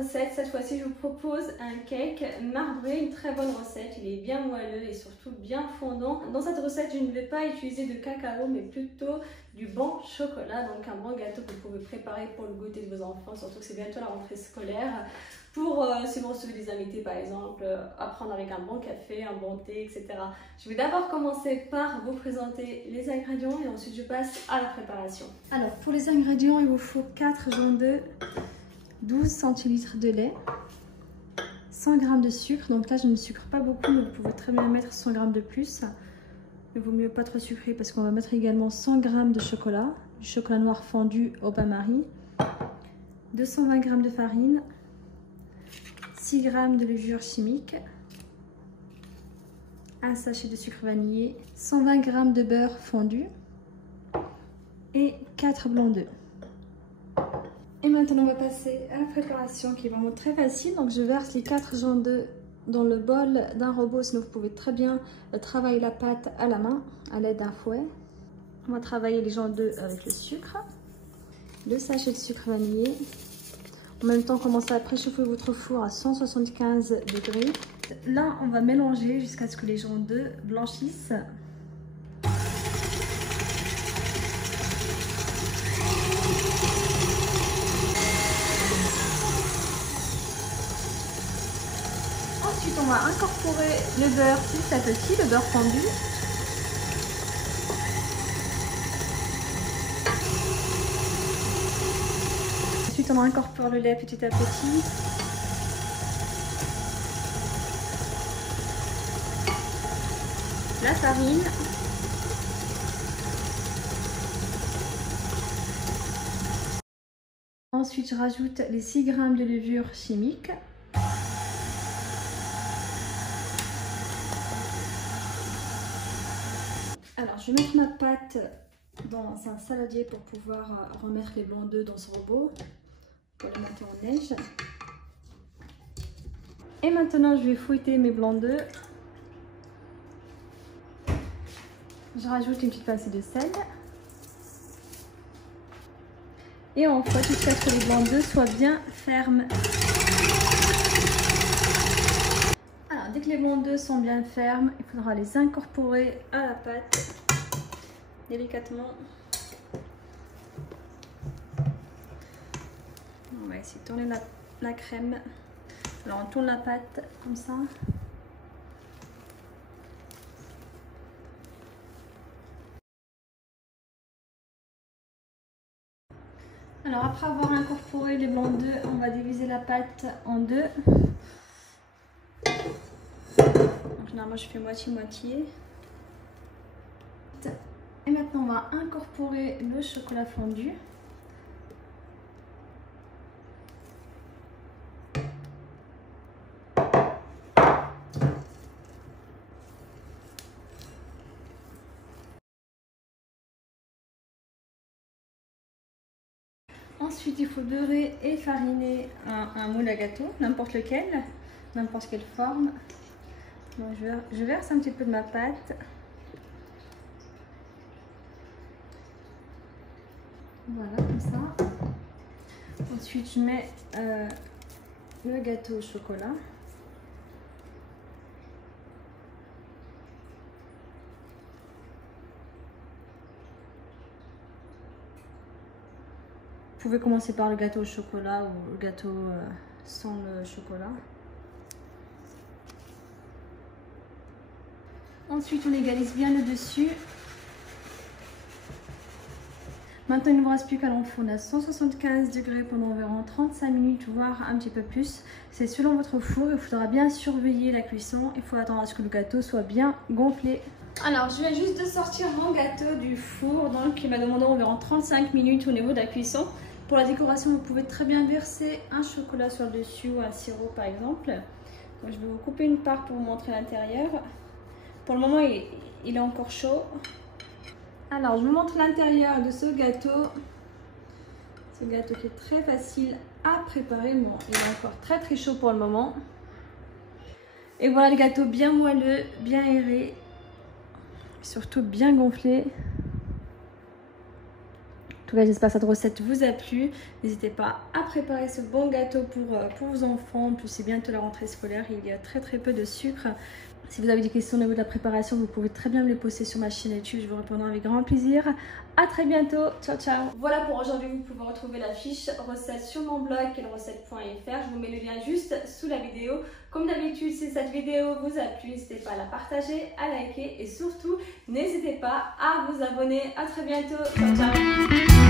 recette. Cette fois-ci, je vous propose un cake marbré, une très bonne recette. Il est bien moelleux et surtout bien fondant. Dans cette recette, je ne vais pas utiliser de cacao, mais plutôt du bon chocolat. Donc un bon gâteau que vous pouvez préparer pour le goûter de vos enfants, surtout que c'est bientôt la rentrée scolaire. Pour, si vous recevez des invités par exemple, apprendre avec un bon café, un bon thé, etc. Je vais d'abord commencer par vous présenter les ingrédients et ensuite je passe à la préparation. Alors pour les ingrédients, il vous faut 4 jaune d'œufs, 12 centilitres de lait, 100 g de sucre. Donc là je ne sucre pas beaucoup, mais vous pouvez très bien mettre 100 g de plus. Il vaut mieux pas trop sucrer parce qu'on va mettre également 100 g de chocolat, du chocolat noir fondu au bain-marie, 220 g de farine, 6 g de levure chimique, un sachet de sucre vanillé, 120 g de beurre fondu et 4 blancs d'œufs. Et maintenant on va passer à la préparation qui est vraiment très facile. Donc je verse les 4 jaunes d'œufs dans le bol d'un robot, sinon vous pouvez très bien travailler la pâte à la main à l'aide d'un fouet. On va travailler les jaunes d'œufs avec le sucre, le sachet de sucre vanillé. En même temps, commencez à préchauffer votre four à 175 degrés. Là, on va mélanger jusqu'à ce que les jaunes d'œufs blanchissent. Ensuite, on va incorporer le beurre petit à petit, le beurre fondu. Ensuite, on incorpore le lait petit à petit. La farine. Ensuite, je rajoute les 6 g de levure chimique. Alors, je vais mettre ma pâte dans un saladier pour pouvoir remettre les blancs d'œufs dans ce robot pour les mettre en neige. Et maintenant, je vais fouetter mes blancs d'œufs. Je rajoute une petite pincée de sel. Et on fouette jusqu'à ce que les blancs d'œufs soient bien fermes. Alors, dès que les blancs d'œufs sont bien fermes, il faudra les incorporer à la pâte délicatement. On va essayer de tourner la crème. Alors on tourne la pâte comme ça. Alors après avoir incorporé les blancs d'œufs, on va diviser la pâte en deux. Donc généralement je fais moitié-moitié. Et maintenant on va incorporer le chocolat fondu. Ensuite, il faut beurrer et fariner un moule à gâteau, n'importe lequel, n'importe quelle forme. Bon, je verse un petit peu de ma pâte. Voilà, comme ça. Ensuite, je mets le gâteau au chocolat. Vous pouvez commencer par le gâteau au chocolat ou le gâteau sans le chocolat. Ensuite, on égalise bien le dessus. Maintenant, il ne vous reste plus qu'à l'enfourner à 175 degrés pendant environ 35 minutes, voire un petit peu plus. C'est selon votre four, il faudra bien surveiller la cuisson. Il faut attendre à ce que le gâteau soit bien gonflé. Alors, je viens juste de sortir mon gâteau du four, donc il m'a demandé environ 35 minutes au niveau de la cuisson. Pour la décoration, vous pouvez très bien verser un chocolat sur le dessus ou un sirop par exemple. Donc, je vais vous couper une part pour vous montrer l'intérieur. Pour le moment, il est encore chaud. Alors, je vous montre l'intérieur de ce gâteau. C'est un gâteau qui est très facile à préparer. Bon, il est encore très chaud pour le moment. Et voilà le gâteau bien moelleux, bien aéré. Surtout bien gonflé. tout cas, j'espère que cette recette vous a plu. N'hésitez pas à préparer ce bon gâteau pour vos enfants. En plus, c'est bientôt la rentrée scolaire, il y a très peu de sucre. Si vous avez des questions au niveau de la préparation, vous pouvez très bien me les poster sur ma chaîne YouTube. Je vous répondrai avec grand plaisir. À très bientôt. Ciao, ciao. Voilà pour aujourd'hui. Vous pouvez retrouver la fiche recette sur mon blog quelrecette.fr. Je vous mets le lien juste sous la vidéo. Comme d'habitude, si cette vidéo vous a plu, n'hésitez pas à la partager, à liker et surtout, n'hésitez pas à vous abonner. À très bientôt. Ciao, ciao.